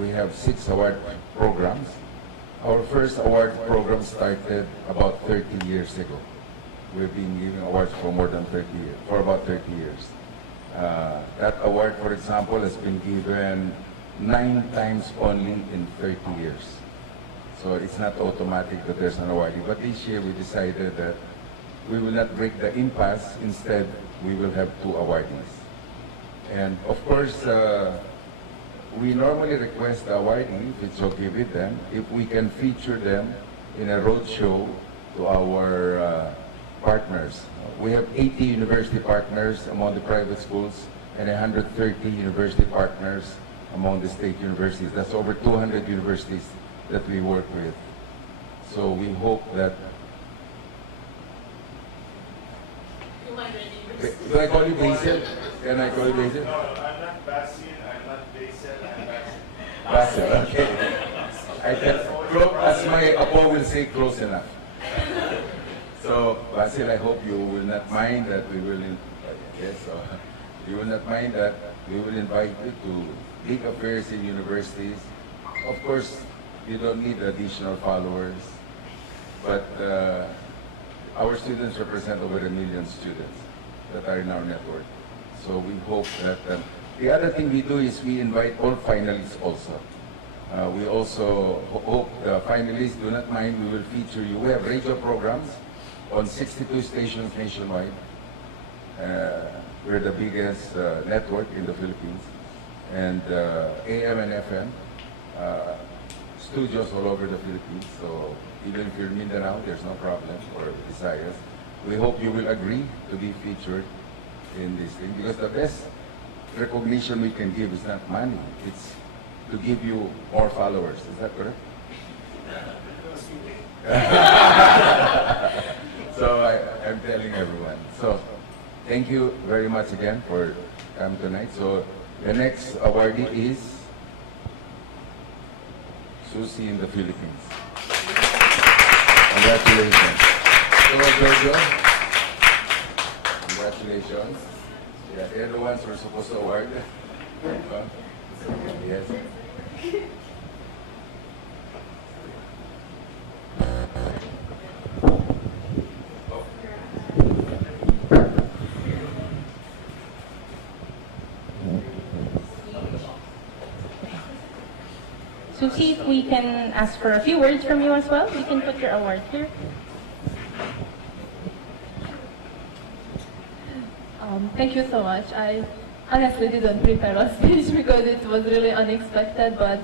We have 6 award programs. Our first award program started about 30 years ago. We've been giving awards for more than 30 years, for about 30 years. That award, for example, has been given 9 times only in 30 years. So it's not automatic that there's an awardee. But this year we decided that we will not break the impasse. Instead, we will have 2 awardees. And of course, we normally request the awardee, if it's okay with them, if we can feature them in a roadshow to our partners. We have 80 university partners among the private schools and 130 university partners among the state universities. That's over 200 universities that we work with. So we hope that... Do I call you Basil? Can I call you Basil? No, I'm not Basil, I'm not Basil, I'm Basil. Basil, okay. I can, as my apo will say, close enough. So, Basil, I hope you will not mind that we will... Yes, so you will not mind that we will invite you to big affairs in universities. Of course, you don't need additional followers, but our students represent over 1 million students that are in our network. So we hope that... the other thing we do is we invite all finalists also. We also hope the finalists do not mind, we will feature you. We have radio programs on 62 stations nationwide. We're the biggest network in the Philippines, and AM and FM studios all over the Philippines. So even if you're in Mindanao, there's no problem, or Visayas. We hope you will agree to be featured in this thing, because the best recognition we can give is not money, it's to give you more followers. Is that correct? So I'm telling everyone. So thank you very much again for coming tonight. So the next awardee is Susie in the Philippines. Congratulations. So Jojo, congratulations. Yeah, they're the ones we're supposed to award. Yes. Susie, if we can ask for a few words from you as well, you can put your award here. Thank you so much. I honestly didn't prepare a speech because it was really unexpected, but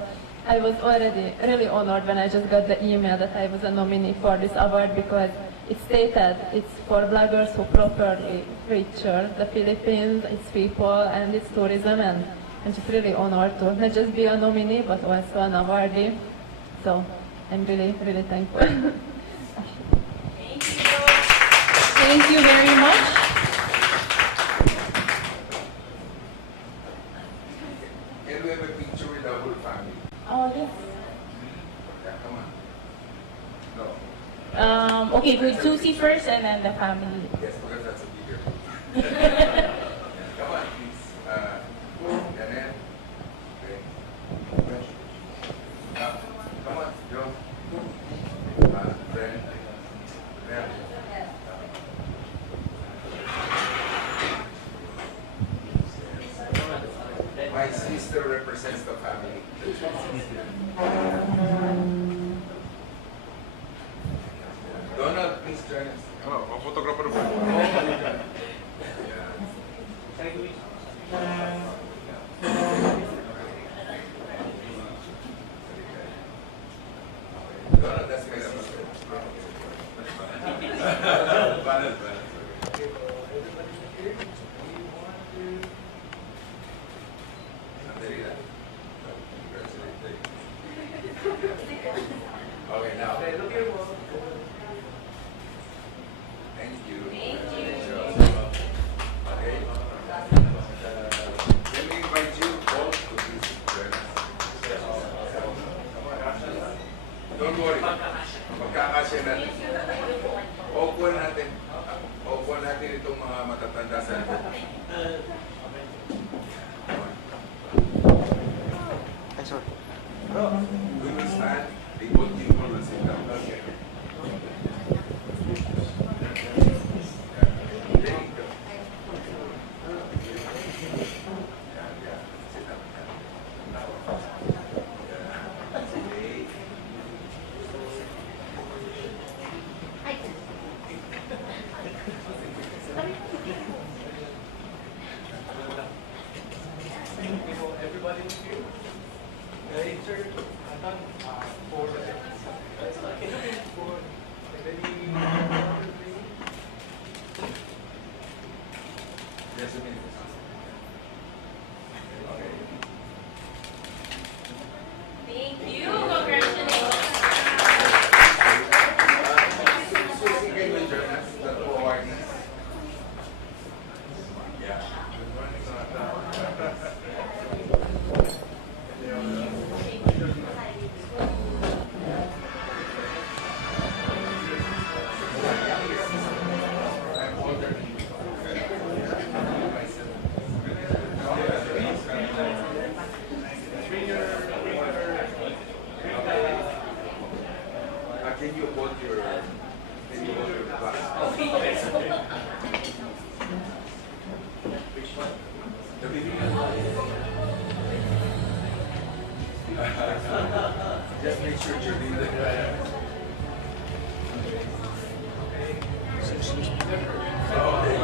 I was already really honored when I just got the email that I was a nominee for this award, because it stated it's for bloggers who properly feature the Philippines, its people, and its tourism, and I'm just really honored to not just be a nominee, but also an awardee. So I'm really, really thankful. Thank you. Thank you very much. Can we have a picture with the whole family? Oh, yes. Yeah, come on. No. Okay, with Susie first and then the family. Yes, because that's a bigger. Come on, please. Janet. Okay. Come on, Joe. Brent. Brent. My sister represents the family. Donald, please join us. Oh, photographer. Donald, that's my sister. Balance. Okay, now. Thank you. Okay. Let me invite you all to this journey. Don't worry. Magkakasya natin. Opuan natin itong mga matatanda sa likod. We will stand. The old people will sit down. Okay. There you go. Sit down. Everybody with you? Sir, for Just a minute. Okay. Thank you. Congratulations. Susie, can you join us? The two awardees. Yeah. Can you hold your glass? The baby. Just make sure you're doing the Okay.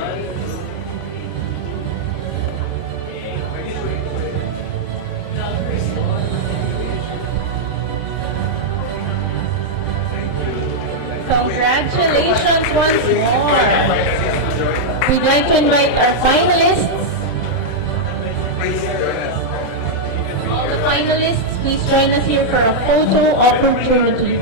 Congratulations once more. We'd like to invite our finalists. All the finalists, please join us here for a photo opportunity.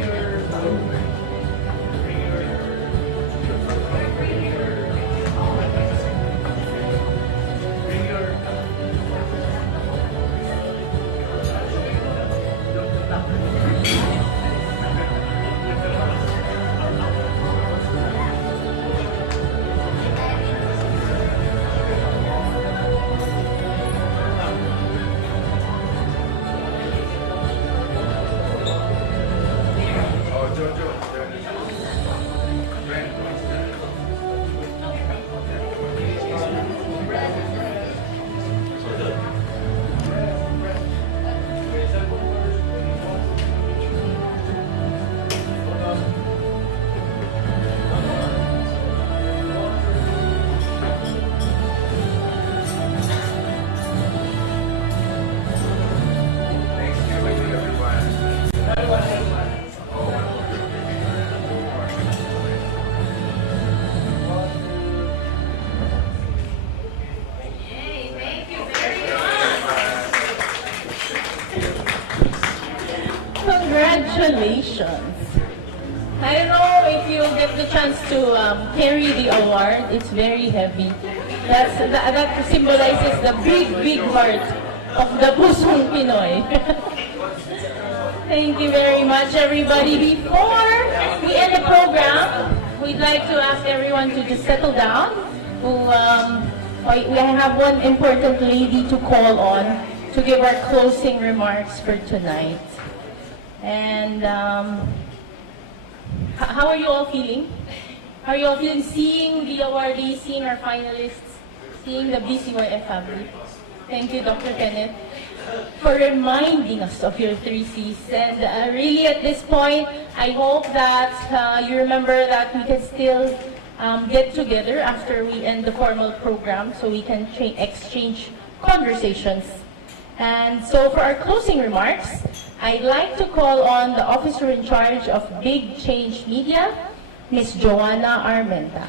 Congratulations. I don't know if you get the chance to carry the award. It's very heavy. That symbolizes the big, big heart of the Pusong Pinoy. Thank you very much, everybody. Before we end the program, we'd like to ask everyone to just settle down. We have one important lady to call on to give our closing remarks for tonight. And how are you all feeling? How are you all feeling seeing the awardees, seeing our finalists, seeing the BCYF family? Thank you, Dr. Kenneth, for reminding us of your 3 C's. And really at this point, I hope that you remember that we can still get together after we end the formal program so we can exchange conversations. And so for our closing remarks, I'd like to call on the officer in charge of Big Change Media, Ms. Joanna Armenta.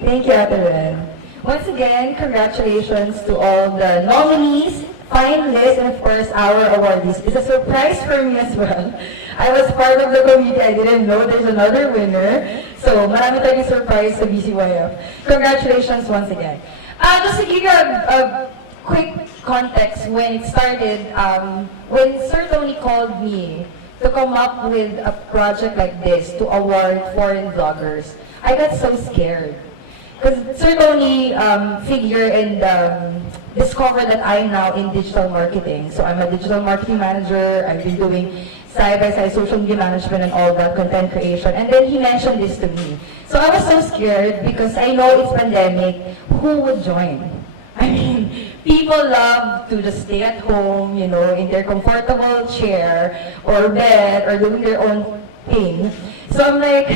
Thank you, Ate Ren. Once again, congratulations to all the nominees, finalists, and of course our awardees. It's a surprise for me as well. I was part of the committee. I didn't know there's another winner. So, marami tayong surprise sa BCYF. Congratulations once again. Just to give you a quick context, when it started, when Sir Tony called me to come up with a project like this to award foreign vloggers, I got so scared. Because Sir Tony figured and discovered that I'm now in digital marketing. So I'm a digital marketing manager. I've been doing side-by-side social media management and all that, content creation. And then he mentioned this to me. So I was so scared because I know it's pandemic. Who would join? I mean, people love to just stay at home, you know, in their comfortable chair or bed or doing their own thing. So I'm like,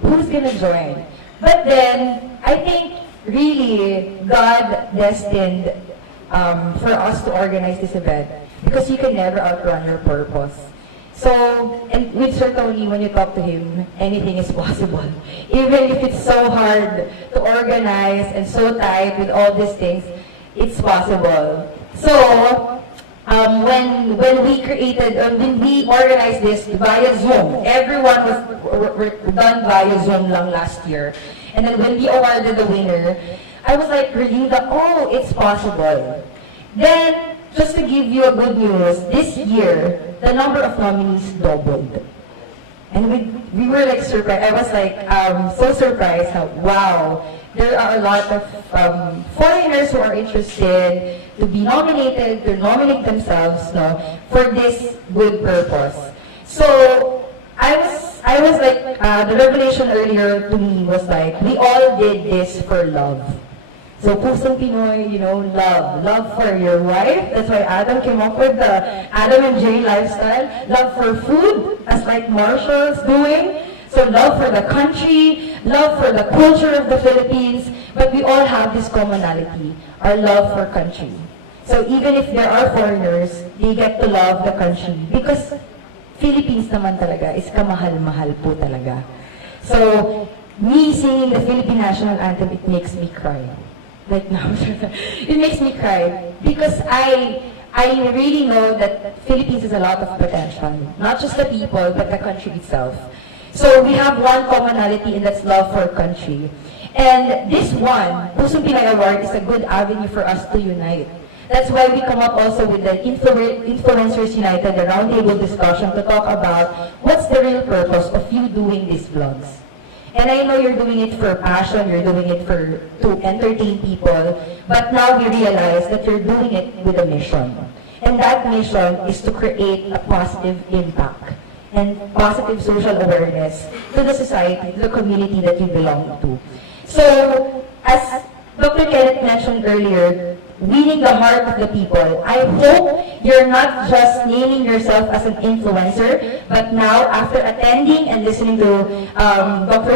who's gonna join? But then, I think really God destined for us to organize this event because you can never outrun your purpose. So, and with Sir Tony, when you talk to him, anything is possible. Even if it's so hard to organize and so tight with all these things, it's possible. So, when we organized this via Zoom, everyone was done via Zoom lang last year. And then when we awarded the winner, I was like, really, oh, it's possible. Then, just to give you a good news, this year, the number of nominees doubled. And we were like surprised. I was like so surprised how, wow, there are a lot of foreigners who are interested to be nominated, to nominate themselves for this good purpose. So I was like, the revelation earlier to me was like, we all did this for love. So Pusong Pinoy, you know, love for your wife. That's why Adam came up with the Adam and Jay lifestyle. Love for food, as like Marshall's doing. So love for the country, love for the culture of the Philippines. But we all have this commonality, our love for country. So even if there are foreigners, they get to love the country because Philippines naman talaga is kamahal-mahal po talaga. So, me singing the Philippine National Anthem, it makes me cry. Like now, it makes me cry because I really know that Philippines has a lot of potential. Not just the people, but the country itself. So we have one commonality, and that's love for country. And this one, Pusong Pinoy Award, is a good avenue for us to unite. That's why we come up also with the Influencers United, the roundtable discussion to talk about what's the real purpose of you doing these vlogs. And I know you're doing it for passion, you're doing it to entertain people, but now we realize that you're doing it with a mission. And that mission is to create a positive impact and positive social awareness to the society, to the community that you belong to. So, as Dr. Kenneth mentioned earlier, winning the heart of the people. I hope you're not just naming yourself as an influencer, but now after attending and listening to Dr.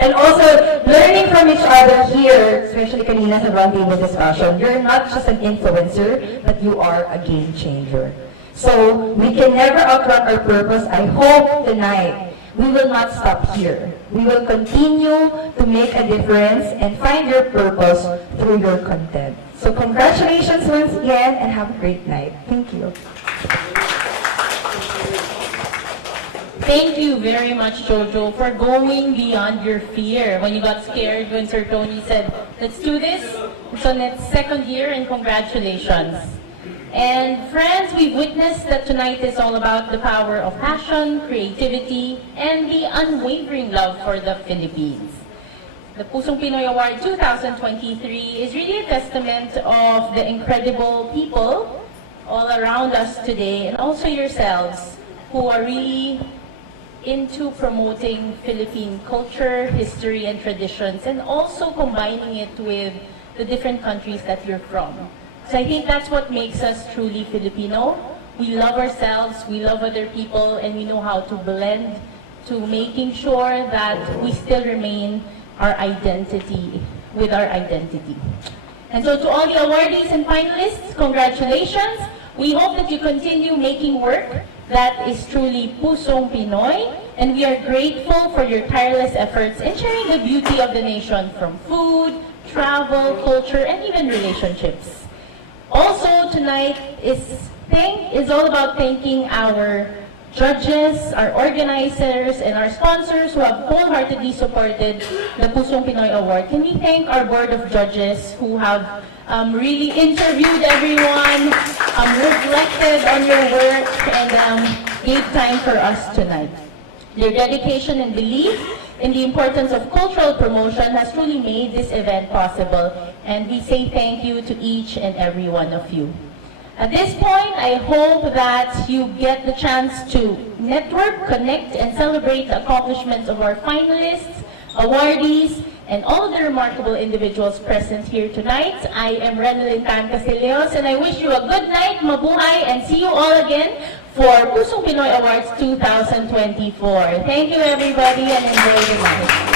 and also learning from each other here, especially kanina sa roundtable discussion, you're not just an influencer, but you are a game changer. So we can never outrun our purpose. I hope tonight we will not stop here. We will continue to make a difference and find your purpose through your content. So congratulations once again and have a great night. Thank you. Thank you very much, Jojo, for going beyond your fear. When you got scared when Sir Tony said, let's do this. It's on its second year and congratulations. And friends, we've witnessed that tonight is all about the power of passion, creativity, and the unwavering love for the Philippines. The Pusong Pinoy Award 2023 is really a testament of the incredible people all around us today, and also yourselves, who are really into promoting Philippine culture, history, and traditions, and also combining it with the different countries that you're from. So I think that's what makes us truly Filipino. We love ourselves, we love other people, and we know how to blend to making sure that we still remain our identity, with our identity. And so to all the awardees and finalists, congratulations. We hope that you continue making work that is truly Pusong Pinoy, and we are grateful for your tireless efforts in sharing the beauty of the nation from food, travel, culture, and even relationships. Also, tonight is all about thanking our judges, our organizers, and our sponsors who have wholeheartedly supported the Pusong Pinoy Award. Can we thank our board of judges who have really interviewed everyone, reflected on your work, and gave time for us tonight. Their dedication and belief in the importance of cultural promotion has truly made this event possible, and we say thank you to each and every one of you. At this point, I hope that you get the chance to network, connect, and celebrate the accomplishments of our finalists, awardees, and all of the remarkable individuals present here tonight. I am Renalyn Tan Casilios, and I wish you a good night, mabuhay, and see you all again for Pusong Pinoy Awards 2024. Thank you, everybody, and enjoy the night.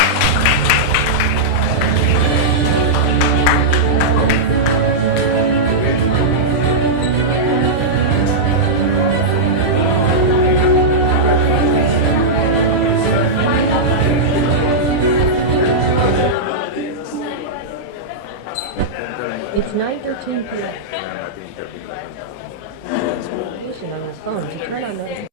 It's 9:13 p.m. Pushing on his phone to turn on the